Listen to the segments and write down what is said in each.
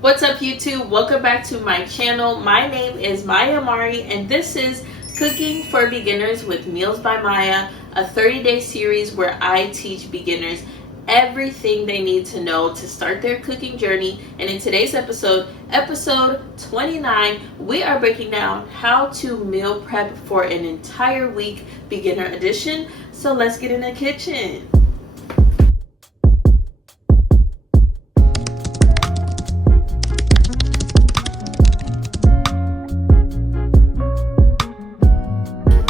What's up, YouTube? Welcome back to my channel. My name is Ame'rie, and this is Cooking for Beginners with Meals by Maya, a 30-day series where I teach beginners everything they need to know to start their cooking journey. And in today's episode 29, we are breaking down how to meal prep for an entire week, beginner edition. So let's get in the kitchen.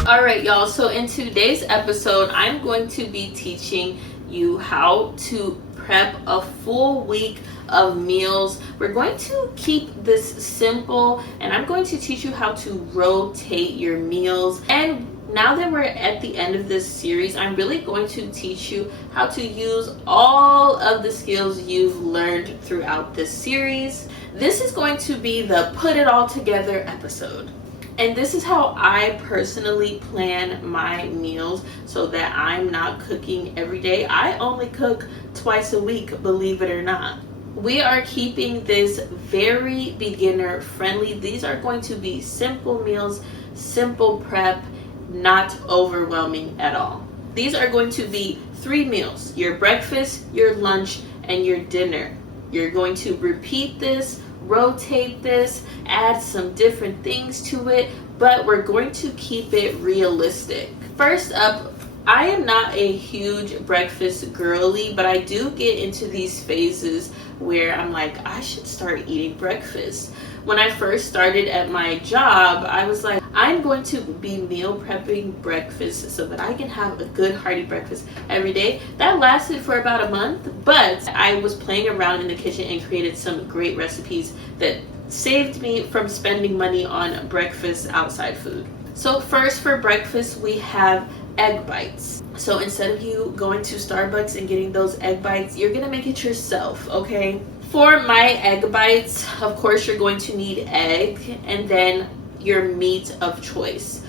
Alright, y'all, so in today's episode, I'm going to be teaching you how to prep a full week of meals. We're going to keep this simple, and I'm going to teach you how to rotate your meals. And now that we're at the end of this series, I'm really going to teach you how to use all of the skills you've learned throughout this series. This is going to be the put it all together episode. And this is how I personally plan my meals so that I'm not cooking every day. I only cook twice a week, believe it or not. We are keeping this very beginner friendly. These are going to be simple meals, simple prep, not overwhelming at all. These are going to be 3 meals: your breakfast, your lunch, and your dinner. You're going to repeat this, rotate this, add some different things to it, but we're going to keep it realistic. First up, I am not a huge breakfast girly, but I do get into these phases where I'm like, I should start eating breakfast. When I first started at my job, I was like, I'm going to be meal prepping breakfast so that I can have a good hearty breakfast every day. That lasted for about a month, but I was playing around in the kitchen and created some great recipes that saved me from spending money on breakfast outside food. So first, for breakfast, we have egg bites. So instead of you going to Starbucks and getting those egg bites, you're gonna make it yourself, okay? For my egg bites, of course, you're going to need egg and then your meat of choice.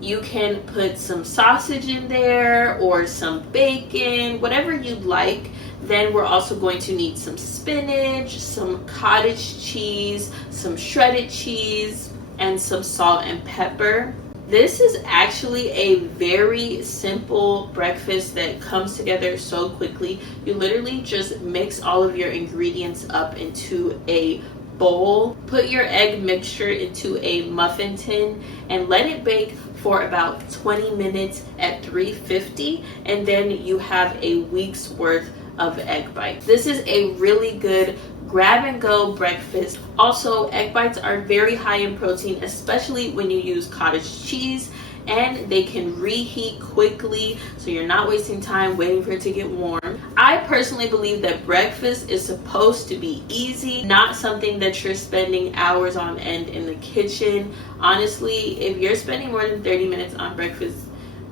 You can put some sausage in there or some bacon, whatever you'd like. Then we're also going to need some spinach, some cottage cheese, some shredded cheese, and some salt and pepper. This is actually a very simple breakfast that comes together so quickly. You literally just mix all of your ingredients up into a bowl, put your egg mixture into a muffin tin, and let it bake for about 20 minutes at 350, and then you have a week's worth of egg bites. This is a really good grab and go breakfast. Also, egg bites are very high in protein, especially when you use cottage cheese, and they can reheat quickly, so you're not wasting time waiting for it to get warm. I personally believe that breakfast is supposed to be easy, not something that you're spending hours on end in the kitchen. Honestly, if you're spending more than 30 minutes on breakfast,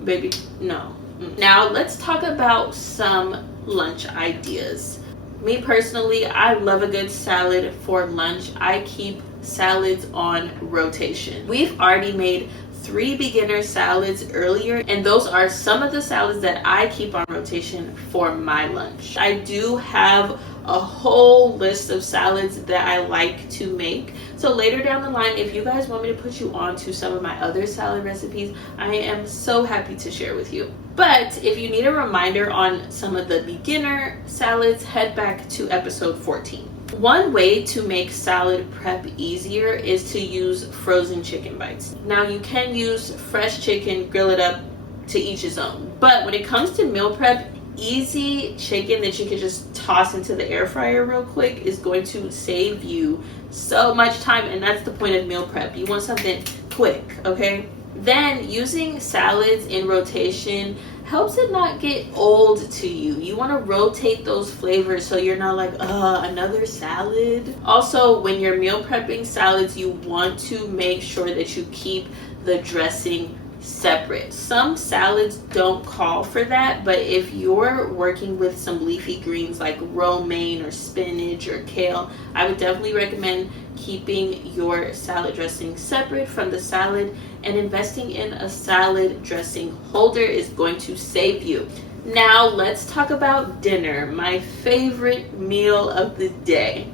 baby, no. Now let's talk about some lunch ideas. Me personally, I love a good salad for lunch. I keep salads on rotation. We've already made 3 beginner salads earlier, and those are some of the salads that I keep on rotation for my lunch. I do have a whole list of salads that I like to make. So later down the line, if you guys want me to put you on to some of my other salad recipes, I am so happy to share with you. But if you need a reminder on some of the beginner salads, head back to episode 14. One way to make salad prep easier is to use frozen chicken bites. Now, you can use fresh chicken, grill it up, to each his own. But when it comes to meal prep, easy chicken that you can just toss into the air fryer real quick is going to save you so much time, and that's the point of meal prep. You want something quick, okay? Then using salads in rotation helps it not get old to you. You want to rotate those flavors so you're not like, another salad. Also, when you're meal prepping salads, you want to make sure that you keep the dressing separate. Some salads don't call for that, but if you're working with some leafy greens like romaine or spinach or kale, I would definitely recommend keeping your salad dressing separate from the salad, and investing in a salad dressing holder is going to save you. Now let's talk about dinner, my favorite meal of the day.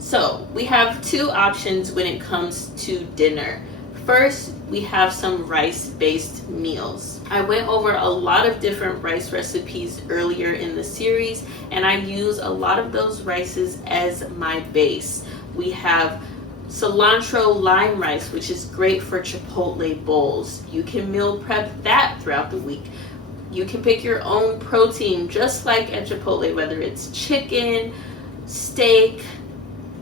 So we have two options when it comes to dinner. First, we have some rice-based meals. I went over a lot of different rice recipes earlier in the series, and I use a lot of those rices as my base. We have cilantro lime rice, which is great for Chipotle bowls. You can meal prep that throughout the week. You can pick your own protein, just like at Chipotle, whether it's chicken, steak,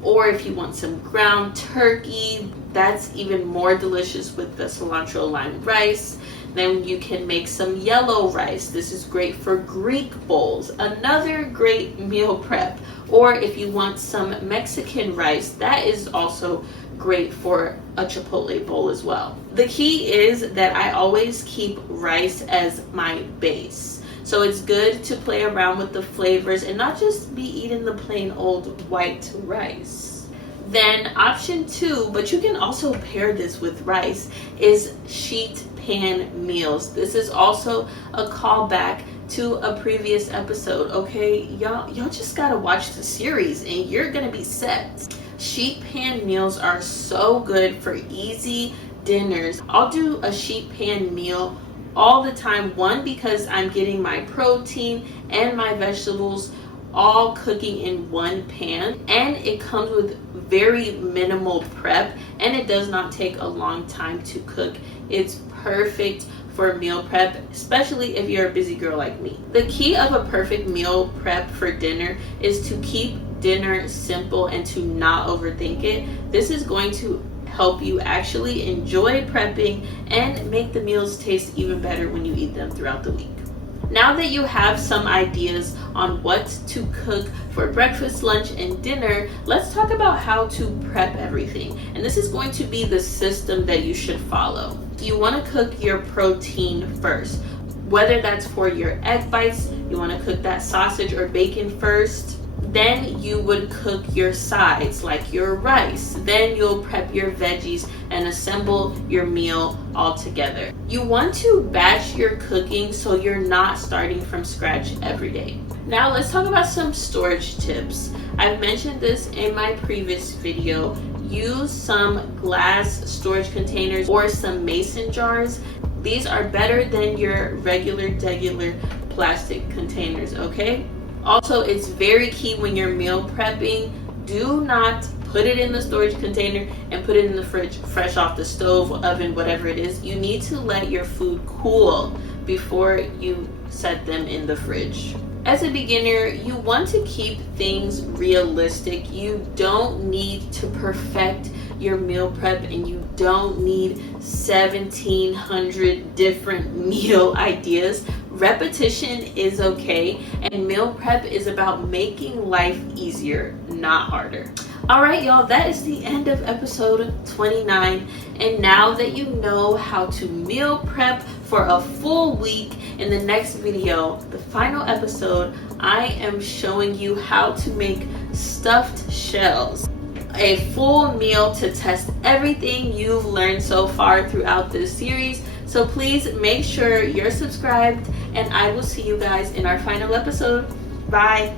or if you want some ground turkey, that's even more delicious with the cilantro lime rice. Then you can make some yellow rice. This is great for Greek bowls, another great meal prep. Or if you want some Mexican rice, that is also great for a Chipotle bowl as well. The key is that I always keep rice as my base. So it's good to play around with the flavors and not just be eating the plain old white rice. Then option 2, but you can also pair this with rice, is sheet pan meals. This is also a callback to a previous episode, okay? Y'all just gotta watch the series and you're gonna be set. Sheet pan meals are so good for easy dinners. I'll do a sheet pan meal all the time. One, because I'm getting my protein and my vegetables all cooking in one pan, and it comes with very minimal prep, and it does not take a long time to cook. It's perfect for meal prep, especially if you're a busy girl like me. The key of a perfect meal prep for dinner is to keep dinner simple and to not overthink it. This is going to help you actually enjoy prepping and make the meals taste even better when you eat them throughout the week. Now that you have some ideas on what to cook for breakfast, lunch, and dinner, let's talk about how to prep everything. And this is going to be the system that you should follow. You want to cook your protein first. Whether that's for your egg bites, you want to cook that sausage or bacon first. Then you would cook your sides, like your rice. Then you'll prep your veggies and assemble your meal all together. You want to batch your cooking so you're not starting from scratch every day. Now let's talk about some storage tips. I've mentioned this in my previous video. Use some glass storage containers or some mason jars. These are better than your regular plastic containers, okay? Also, it's very key when you're meal prepping, do not put it in the storage container and put it in the fridge fresh off the stove, oven, whatever it is. You need to let your food cool before you set them in the fridge. As a beginner, you want to keep things realistic. You don't need to perfect your meal prep, and you don't need 1,700 different meal ideas. Repetition is okay, and meal prep is about making life easier, not harder. All right, y'all, that is the end of episode 29. And now that you know how to meal prep for a full week, in the next video, the final episode, I am showing you how to make stuffed shells. A full meal to test everything you've learned so far throughout this series. So please make sure you're subscribed, and I will see you guys in our final episode. Bye.